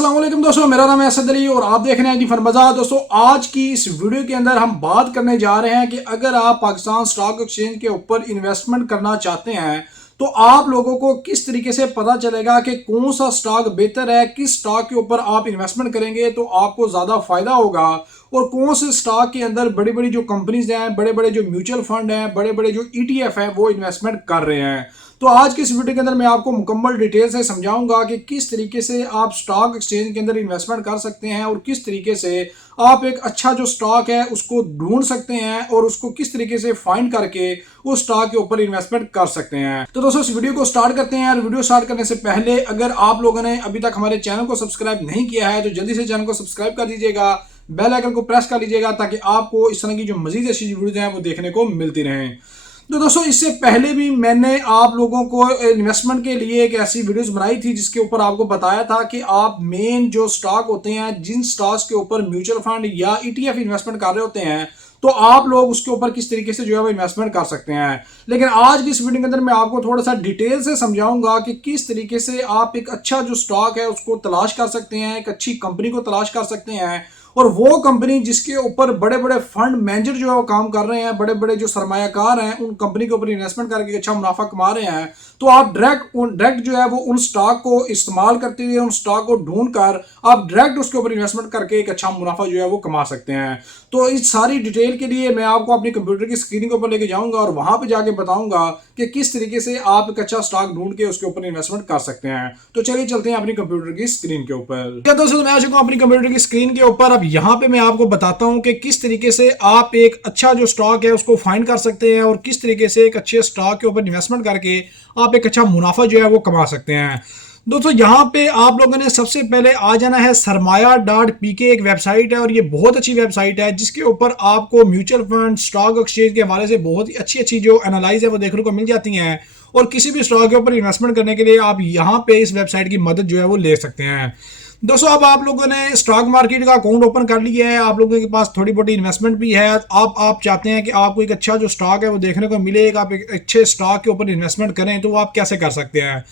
अस्सलाम वालेकुम दोस्तों, मेरा नाम है असद अली और आप देख रहे हैं फन बाजार। दोस्तों, आज की इस वीडियो के अंदर हम बात करने जा रहे हैं कि अगर आप पाकिस्तान स्टॉक एक्सचेंज के ऊपर इन्वेस्टमेंट करना चाहते हैं तो आप लोगों को किस तरीके से पता चलेगा कि कौन सा स्टॉक बेहतर है, किस स्टॉक के ऊपर आप इन्वेस्टमेंट करेंगे तो आपको ज़्यादा फायदा होगा, और कौन से स्टॉक के अंदर बड़ी बड़ी जो कंपनीज हैं, बड़े बड़े जो म्यूचुअल फंड हैं, बड़े बड़े जो ETF हैं वो इन्वेस्टमेंट कर रहे हैं। तो आज की इस वीडियो के अंदर मैं आपको मुकम्मल डिटेल से समझाऊंगा कि किस तरीके से आप स्टॉक एक्सचेंज के अंदर इन्वेस्टमेंट कर सकते हैं और किस तरीके से आप एक अच्छा जो स्टॉक है उसको ढूंढ सकते हैं और उसको किस तरीके से फाइंड करके उस स्टॉक के ऊपर इन्वेस्टमेंट कर सकते हैं। तो दोस्तों, इस वीडियो को स्टार्ट करते हैं। और वीडियो स्टार्ट करने से पहले अगर आप लोगों ने अभी तक हमारे चैनल को सब्सक्राइब नहीं किया है तो जल्दी से चैनल को सब्सक्राइब कर दीजिएगा, बेल आइकन को प्रेस कर लीजिएगा ताकि आपको इस तरह की जो मजीद अच्छी वीडियो हैं वो देखने को मिलती रहें। तो दोस्तों, इससे पहले भी मैंने आप लोगों को इन्वेस्टमेंट के लिए एक ऐसी वीडियोस बनाई थी जिसके ऊपर आपको बताया था कि आप मेन जो स्टॉक होते हैं, जिन स्टॉक्स के ऊपर म्यूचुअल फंड या ETF इन्वेस्टमेंट कर रहे होते हैं, तो आप लोग उसके ऊपर किस तरीके से जो है वो इन्वेस्टमेंट कर सकते हैं। लेकिन आज की इस वीडियो के अंदर मैं आपको थोड़ा सा डिटेल से समझाऊंगा कि किस तरीके से आप एक अच्छा जो स्टॉक है उसको तलाश कर सकते हैं, एक अच्छी कंपनी को तलाश कर सकते हैं, और वो कंपनी जिसके ऊपर बड़े बड़े फंड मैनेजर जो है वो काम कर रहे हैं, बड़े बड़े जो सरमायाकार हैं, उन कंपनी के ऊपर इन्वेस्टमेंट करके अच्छा मुनाफा कमा रहे हैं, तो आप डायरेक्ट जो है वो उन स्टॉक को इस्तेमाल करते हुए, उन स्टॉक को ढूंढ कर आप डायरेक्ट उसके ऊपर इन्वेस्टमेंट करके एक अच्छा मुनाफा जो है वो कमा सकते हैं। तो इस सारी डिटेल के लिए मैं आपको अपनी कंप्यूटर की स्क्रीन के ऊपर लेके जाऊंगा और वहां पे जाके बताऊंगा कि किस तरीके से आप एक अच्छा स्टॉक ढूंढ के उसके ऊपर इन्वेस्टमेंट कर सकते हैं। तो चलिए चलते हैं अपनी कंप्यूटर की स्क्रीन के ऊपर। क्या दोस्तों, मैं आ चुका हूं अपनी कंप्यूटर की स्क्रीन के ऊपर। अब यहाँ पे मैं आपको बताता हूं कि किस तरीके से आप एक अच्छा जो स्टॉक है उसको फाइंड कर सकते हैं और किस तरीके से एक अच्छे स्टॉक के ऊपर इन्वेस्टमेंट करके आप एक अच्छा मुनाफा जो है वो कमा सकते हैं। दोस्तों, यहाँ पे आप लोगों ने सबसे पहले आ जाना है सरमाया.pk एक वेबसाइट है और ये बहुत अच्छी वेबसाइट है जिसके ऊपर आपको म्यूचुअल फंड, स्टॉक एक्सचेंज के हवाले से बहुत ही अच्छी अच्छी जो एनालाइज है वो देखने को मिल जाती हैं, और किसी भी स्टॉक के ऊपर इन्वेस्टमेंट करने के लिए आप यहाँ पे इस वेबसाइट की मदद जो है वो ले सकते हैं। दोस्तों, अब आप लोगों ने स्टॉक मार्केट का अकाउंट ओपन कर लिया है, आप लोगों के पास थोड़ी बहुत इन्वेस्टमेंट भी है, आप चाहते हैं कि आपको एक अच्छा जो स्टॉक है वो देखने को मिलेगा, आप एक अच्छे स्टॉक के ऊपर इन्वेस्टमेंट करें, तो आप कैसे कर सकते हैं।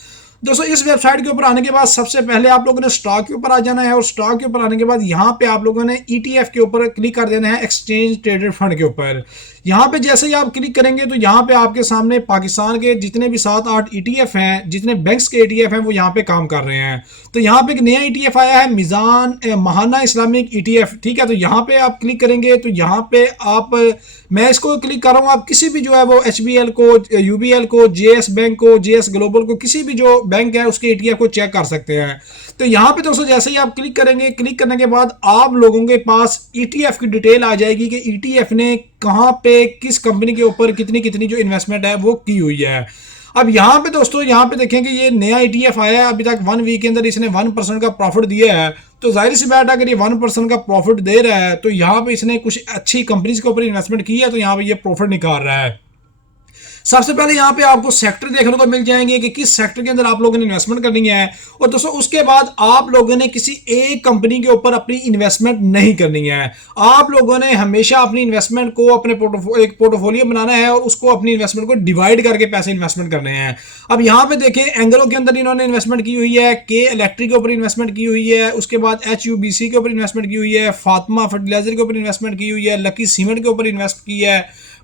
दोस्तों, इस वेबसाइट के ऊपर आने के बाद सबसे पहले आप लोगों ने स्टॉक के ऊपर आ जाना है, और स्टॉक के ऊपर आने के बाद यहाँ पे आप लोगों ने ETF के ऊपर क्लिक कर देना है, एक्सचेंज ट्रेडेड फंड के ऊपर। यहाँ पे जैसे ही आप क्लिक करेंगे तो यहाँ पे आपके सामने पाकिस्तान के जितने भी 7-8 ETF हैं, जितने बैंक्स के ETF हैं, वो यहाँ पे काम कर रहे हैं। तो यहाँ पे एक नया ETF आया है, मिजान महाना इस्लामिक ETF। ठीक है, तो यहाँ पे आप क्लिक करेंगे तो यहाँ पे आप, मैं इसको क्लिक कर रहा हूँ, आप किसी भी जो है वो HBL को, UBL को, JS बैंक को, JS ग्लोबल को, किसी भी जो बैंक है उसके ETF को चेक कर सकते हैं। तो यहाँ पे दोस्तों जैसे ही आप क्लिक करेंगे, क्लिक करने के बाद आप लोगों के पास ETF की डिटेल आ जाएगी कि ETF ने कहाँ पे किस कंपनी के ऊपर कितनी कितनी जो इन्वेस्टमेंट है वो की हुई है। अब यहाँ पे दोस्तों, यहाँ पे देखेंगे ये नया ETF आया है, अभी तक 1 वीक के अंदर इसने 1% का प्रॉफिट दिया है। तो जाहिर सी बात है, अगर ये 1% का प्रॉफिट दे रहा है तो यहाँ पे इसने कुछ अच्छी कंपनीज के ऊपर इन्वेस्टमेंट की है, तो यहाँ पे ये प्रॉफिट निकाल रहा है। सबसे पहले यहाँ पे आपको सेक्टर देखने को मिल जाएंगे कि किस सेक्टर के अंदर आप लोगों ने इन्वेस्टमेंट करनी है, और दोस्तों उसके बाद आप लोगों ने किसी एक कंपनी के ऊपर अपनी इन्वेस्टमेंट नहीं करनी है। आप लोगों ने हमेशा अपनी इन्वेस्टमेंट को अपने एक पोर्टफोलियो बनाना है और उसको अपनी इन्वेस्टमेंट को डिवाइड करके पैसे इन्वेस्टमेंट करने हैं। अब यहाँ पे देखें, एंग्लो के अंदर इन्होंने इन्वेस्टमेंट की हुई है, के इलेक्ट्रिक के ऊपर इन्वेस्टमेंट की हुई है, उसके बाद HUBC के ऊपर इन्वेस्टमेंट की हुई है, फातिमा फर्टिलाइजर के ऊपर इन्वेस्टमेंट की हुई है, लकी सीमेंट के ऊपर इन्वेस्ट की है,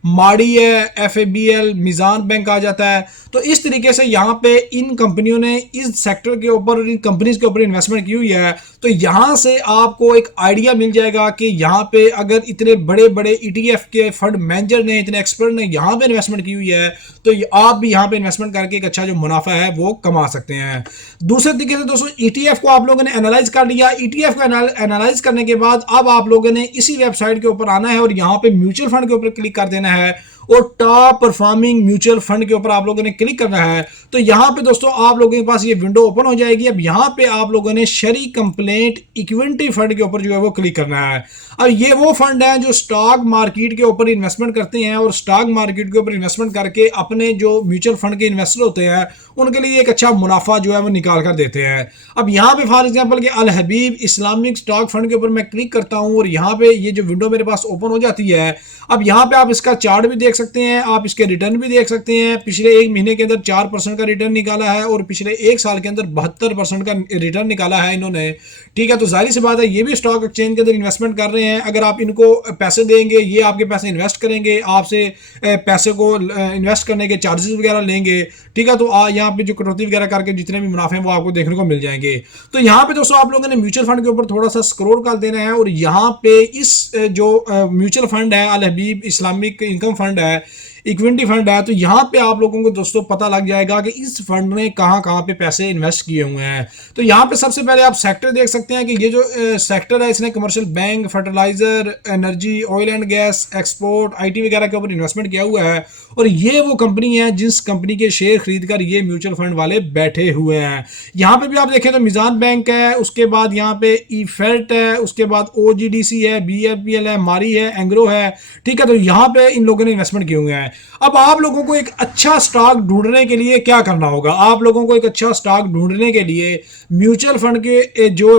माड़ी है, FABL, मिजान बैंक आ जाता है। तो इस तरीके से यहाँ पे इन कंपनियों ने इस सेक्टर के ऊपर और इन कंपनीज के ऊपर इन्वेस्टमेंट की हुई है। तो यहाँ से आपको एक आइडिया मिल जाएगा कि यहाँ पे अगर इतने बड़े बड़े ETF के फंड मैनेजर ने, इतने एक्सपर्ट ने यहाँ पे इन्वेस्टमेंट की हुई है, तो आप भी यहाँ पे इन्वेस्टमेंट करके एक अच्छा जो मुनाफा है वो कमा सकते हैं। दूसरे तरीके से दोस्तों, ETF को आप लोगों ने एनालाइज कर लिया। ETF को एनालाइज करने के बाद अब आप लोगों ने इसी वेबसाइट के ऊपर आना है और यहाँ पे म्यूचुअल फंड के ऊपर क्लिक कर देना है, और टॉप परफॉर्मिंग म्यूचुअल फंड के ऊपर आप लोगों ने क्लिक करना है। तो यहाँ पे दोस्तों आप लोगों के पास ये विंडो ओपन हो जाएगी। अब यहाँ पे आप लोगों ने शरी कंप्लेंट इक्विटी फंड के ऊपर जो है वो क्लिक करना है। अब ये वो फंड है जो स्टॉक मार्केट के ऊपर इन्वेस्टमेंट करते हैं और स्टॉक मार्केट के ऊपर इन्वेस्टमेंट करके अपने जो म्यूचुअल फंड के इन्वेस्टर होते हैं उनके लिए एक अच्छा मुनाफा जो है वो निकाल कर देते हैं। अब यहाँ पे फॉर एग्जांपल कि अल हबीब इस्लामिक स्टॉक फंड के ऊपर मैं क्लिक करता हूँ और यहाँ पे ये जो विंडो मेरे पास ओपन हो जाती है। अब यहाँ पे आप इसका चार्ट भी देख सकते हैं, आप इसके रिटर्न भी देख सकते हैं। पिछले 1 महीने के अंदर 4% का का रिटर्न निकाला है और पिछले एक साल के अंदर 72% का रिटर्न निकाला है इन्होंने। ठीक है, तो जाहिर सी बात है ये भी स्टॉक एक्सचेंज के अंदर इन्वेस्टमेंट कर रहे हैं। अगर आप इनको पैसे देंगे, ये आपके पैसे इन्वेस्ट करेंगे, आपसे पैसे को इन्वेस्ट करने के चार्जेस वगैरह लेंगे। ठीक है, तो यहाँ पे जो कटौती वगैरह करके जितने भी मुनाफे हैं वो आपको देखने को मिल जाएंगे। तो यहाँ पे दोस्तों आप लोगों ने म्यूचुअल फंड के ऊपर थोड़ा सा स्क्रॉल कर देना है और यहाँ पे इस जो म्यूचुअल फंड है अल हबीब इस्लामिक इनकम फंड है, इक्विटी फंड है, तो यहाँ पे आप लोगों को दोस्तों पता लग जाएगा कि इस फंड ने कहाँ कहाँ पे पैसे इन्वेस्ट किए हुए हैं। तो यहाँ पे सबसे पहले आप सेक्टर देख सकते हैं कि ये जो सेक्टर है इसने commercial bank, fertilizer, energy, oil and gas, export, IT वगैरह के ऊपर इन्वेस्टमेंट किया हुआ है। और ये वो कंपनी है जिस कंपनी के शेयर खरीद कर ये म्यूचुअल फंड वाले बैठे हुए हैं। यहाँ पे भी आप देखें तो मिजान बैंक है, उसके बाद यहाँ पे ईफेल्ट है, उसके बाद ओजीडीसी है, बीएपीएल है, मारी है, एंग्रो है। ठीक है, तो यहाँ पे इन लोगों ने इन्वेस्टमेंट किए हुए हैं। अब आप लोगों को एक अच्छा स्टॉक ढूंढने के लिए क्या करना होगा? आप लोगों को एक अच्छा स्टॉक ढूंढने के लिए म्यूचुअल फंड के जो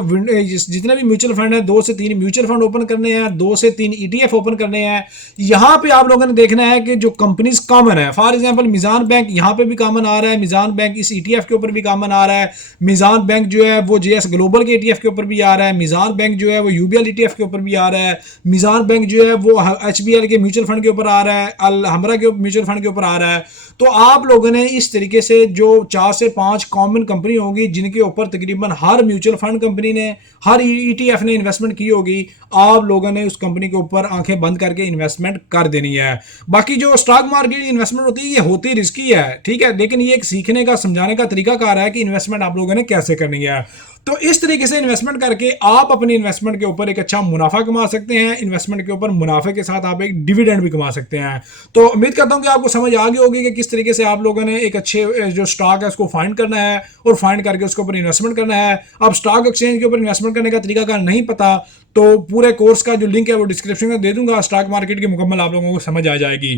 जितने भी म्यूचुअल फंड है 2 से 3 म्यूचुअल फंड ओपन करने हैं, 2 से 3 ईटीएफ ओपन करने हैं। यहाँ पे आप लोगों ने देखना है कि जो कंपनीज कॉमन है, फॉर एग्जांपल मिजान बैंक यहाँ पे भी कॉमन आ रहा है, मिजान बैंक इस ईटीएफ के ऊपर भी कॉमन आ रहा है, मिजान बैंक जो है वो जेएस ग्लोबल के ईटीएफ के ऊपर भी आ रहा है, मिजान बैंक जो है वो यूबीएल ईटीएफ के ऊपर भी आ रहा है, मिजान बैंक जो है वो एचबीएल के म्यूचुअल फंड के ऊपर आ रहा है, अल हमरा के म्यूचुअल फंड के ऊपर आ रहा है। तो आप लोगों ने इस तरीके से जो 4 से 5 कॉमन कंपनी होगी जिनके ऊपर तकरीबन हर म्यूचुअल फंड कंपनी ने, हर ईटीएफ ने इन्वेस्टमेंट की होगी, आप लोगों ने उस कंपनी के ऊपर आंखें बंद करके इन्वेस्टमेंट कर देनी है। बाकी जो स्टॉक मार्केट इन्वेस्टमेंट होती है ये होती रिस्की है, ठीक है, लेकिन ये एक सीखने का, समझाने का तरीका कार है कि इन्वेस्टमेंट आप लोगों ने कैसे करनी है। तो इस तरीके से इन्वेस्टमेंट करके आप अपनी इन्वेस्टमेंट के ऊपर एक अच्छा मुनाफा कमा सकते हैं। इन्वेस्टमेंट के ऊपर मुनाफे के साथ आप एक डिविडेंड भी कमा सकते हैं। तो उम्मीद करता हूं कि आपको समझ आ गई होगी कि किस तरीके से आप लोगों ने एक अच्छे जो स्टॉक है उसको फाइंड करना है और फाइंड करके उसके ऊपर इन्वेस्टमेंट करना है। अब स्टॉक एक्सचेंज के ऊपर इन्वेस्टमेंट करने का तरीका कार नहीं पता तो पूरे कोर्स का जो लिंक है वो डिस्क्रिप्शन में दे दूंगा, स्टॉक मार्केट की मुकम्मल आप लोगों को समझ आ जाएगी।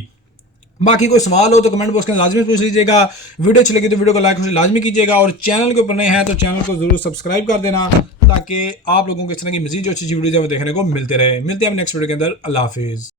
बाकी कोई सवाल हो तो कमेंट बॉक्स में लाजमी पूछ लीजिएगा। वीडियो अच्छी लगी तो वीडियो को लाइक और लाजमी कीजिएगा और चैनल के ऊपर नए हैं तो चैनल को जरूर सब्सक्राइब कर देना ताकि आप लोगों को इस तरह की मजीद जो अच्छी वीडियो है वो देखने को मिलते रहे। मिलते हैं नेक्स्ट वीडियो के अंदर। अल्लाह हाफिज़।